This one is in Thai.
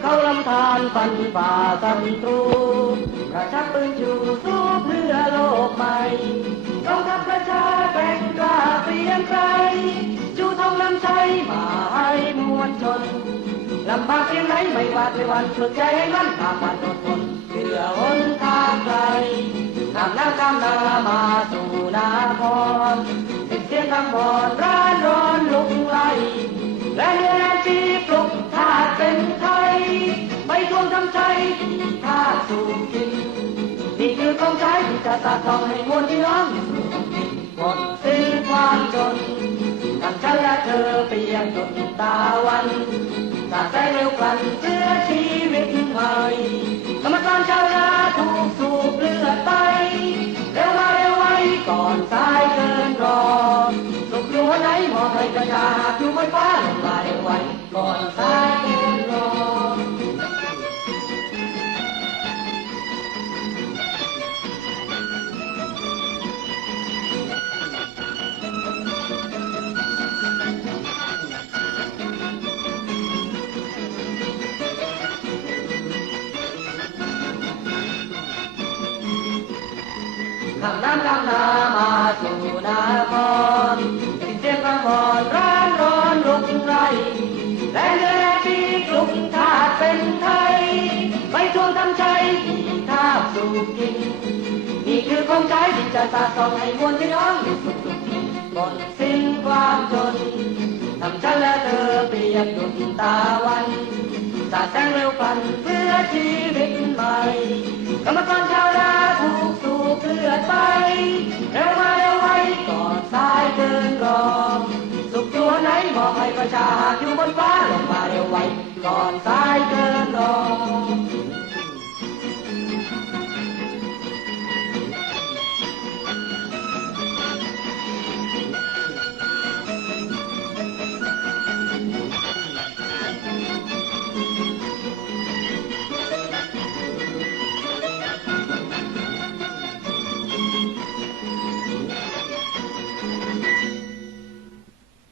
เขาลำธารฟันฝ่าศัตรูประชักปืนชูสู้เพื่อโลกใหม่กองทัพประชาแกร่งกล้าเปลี่ยนใครชูธงนำชัยมาให้มวลชนลำบากเพียงไหนไม่หวาดไม่หวั่นฝึกใจให้มั่นตามวันอดทนเพื่อหนทางไกลนำน้ำกำนามาสู่นาครติดเสียงคำบอนร้านร้อนลุกไล่และำใจที่ทาสสู่กินนี่คือของใช้ที่จะสาดส่องให้มวลที่น้องหมดสิ้นความจนทำฉันและเธอเปียกจนตาวันสาดแสเร็วพลันเพื่อชีวิตใหม่กรรมกรชาวนาถูกสูบเลือดไป เร็วมาเร็วไว้ก่อนสายเกินรอสุขอยู่หัวไหนมอบให้ประชากอยู่บนฟ้าเร็วมาเร็วไว้ก่อนสายเกินรอ ข้ามน้ำข้ามนามาสู่นาครสิ้นเสียงคำบอนร้านร้อนลุกไรและเรือปีกลุกทาเป็นไทย ไปทวงทำใจที่าบสู่กิน นี่คือของใช้ที่จะสาสองให้มวลพี่น้องสุขสุขหมดสิ้นความจนทำฉันและเธอเปรียบดุจตาวันสาดแสงเร็วพันเพื่อชีวิตใหม่กรรมกรชาวนาถูก ประชาอยู่บนฟ้าลงมาเร็วไวก่อนสายเกินรอ